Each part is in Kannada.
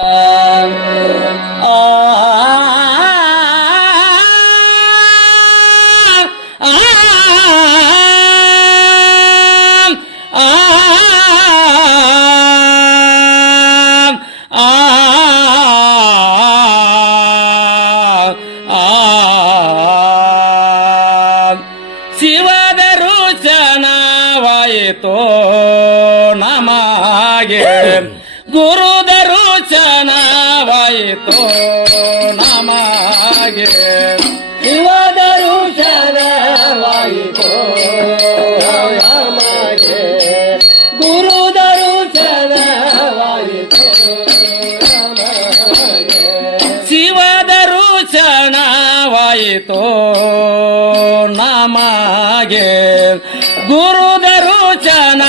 Uh... ರುಚನವಾಯಿತೋ ನಮಗೆ. ಶಿವದ ರುಚನವಾಯಿತೋ ನಮಗೆ. ಗುರುದ ರುಚನವಾಯಿತೋ ಶಿವದ ರುಚನವಾಯಿತೋ ನಮಗೆ. ಗುರುದ ರುಚನವಾಯಿತೋ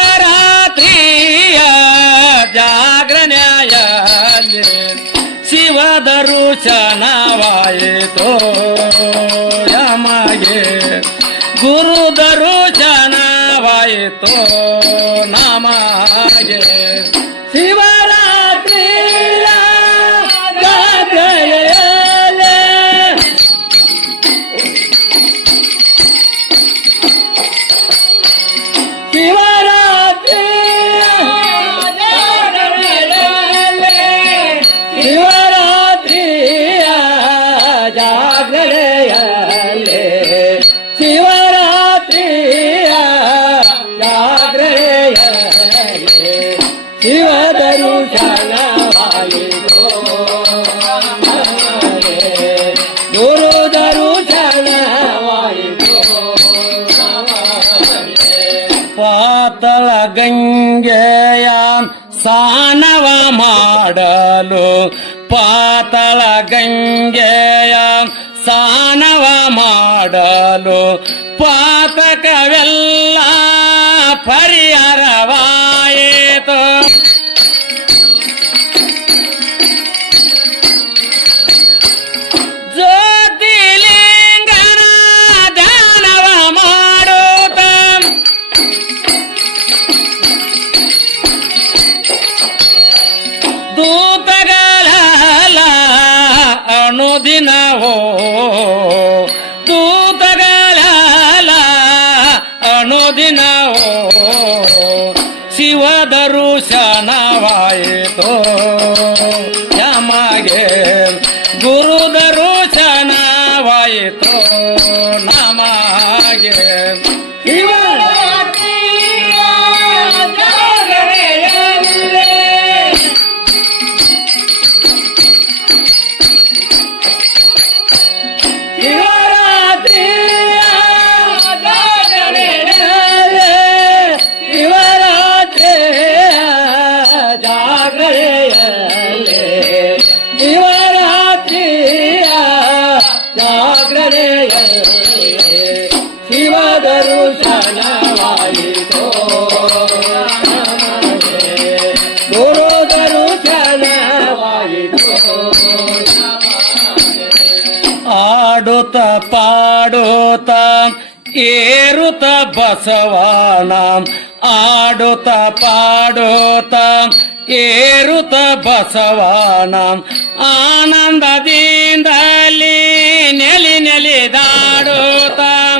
ಶಿವದ ರುಚನವಾಯಿತೋ ಯಮಗೆ. ಗುರುದ ರುಚನವಾಯಿತೋ ನಮಗೆ. ಶಿವರಾತ್ರಿಯ ಪಾತಳ ಗಂಗೆಯ ಸಾನವ ಮಾಡಲು ಪಾತಳ ಗಂಗೆಯ ಸಾನವ ಮಾಡಲು ಪಾತಕವೆಲ್ಲ ಜ್ಯೋತಿಲಿಂಗನ ಧ್ಯಾನವ ಮಾಡುತ್ತ ದೂತಗಳ ಅನುದಿನವೋ ದೂತಗಳ ಅನುದಿನವೋ ಶನವಾಯಿತೋ ನಮಗೆ ಶಿವರಾತ್ರಿಯ ಶಿವದರು ಆಡುತ್ತ ಪಾಡುತ್ತ ಏರುತ್ತ ಬಸವಾನ. ಆಡುತ್ತ ಪಾಡುತ್ತ ಏರುತ್ತ ಬಸವಾನ. ಆನಂದದಿಂದಲಿ ನೆಲಿ ನೆಲಿದಾಡುತ್ತ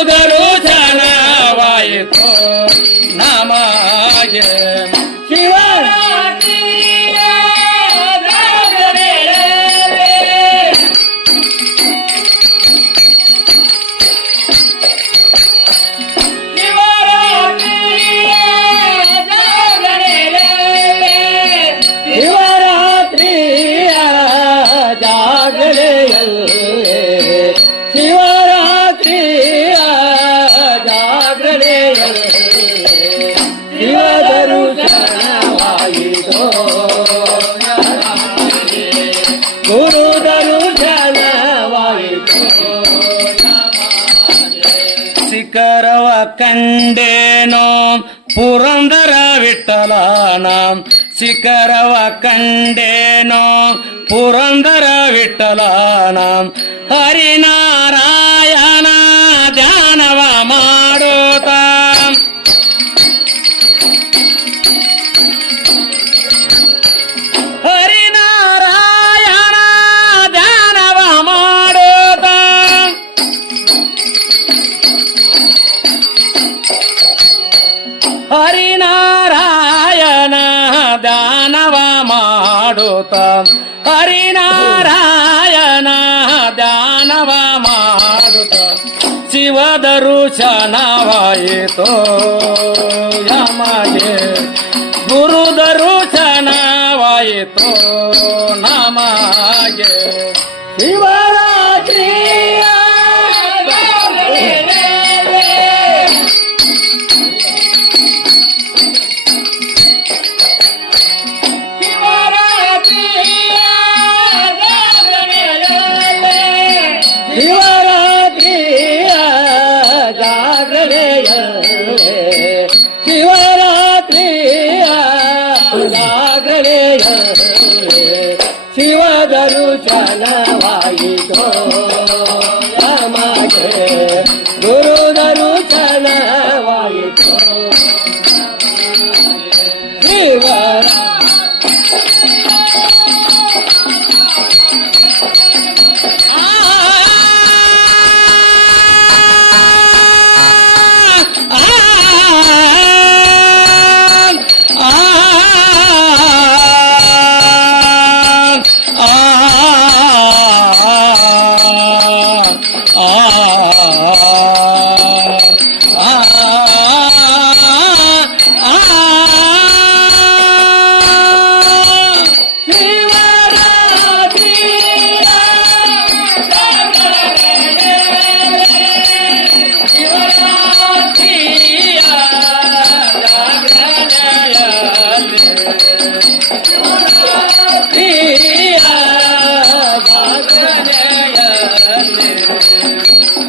సుధరు జనవాయితో నమాగే ಶಿಖರವ ಕಂಡೇನೋ ಪುರಂದರ ವಿಠಲನ ಶಿಖರವ ಕಂಡೇನೋ ಪುರಂದರ ವಿಠಲನ ಹರಿನಾರಾಯಣ ಧ್ಯಾನವ ಮಾಡುತ್ತ ಹರಿನಾರಾಯಣ ಧ್ಯಾನವ ಮಾಡುತ್ತ ಹರಿನಾರಾಯಣ ದಾನವ ಮಾಡುತ್ತ ಹರಿನಾರಾಯಣ ದಾನವ ಮಾಡುತ್ತ శివదరుచనవాయితో యమయే గురుదరుచనవాయితో నమయే శివరాత్రి शिवरात्री लागले शिव दरुचा वाई तो माझे गुरु दरुचा वाई तो शिवरा